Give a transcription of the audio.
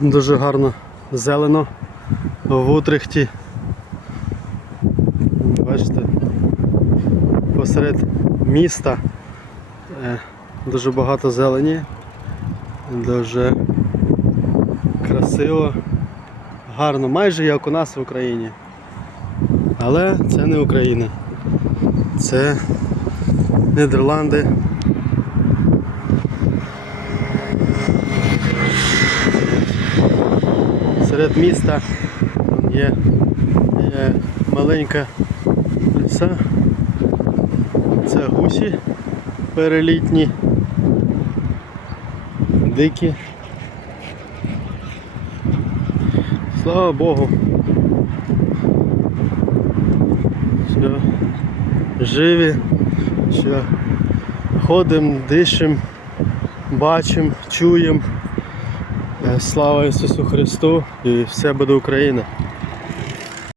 Дуже гарно зелено в Утрехті. Бачите, посеред міста е, дуже багато зелені, дуже красиво, гарно, майже як у нас в Україні. Але це не Україна. Це Нідерланди. Серед міста є, є маленька ліса. Це гусі перелітні, дикі. Слава Богу. Що живі, що ходимо, дишимо, бачимо, чуємо. Е, Слава Ісусу Христу і все буде Україна.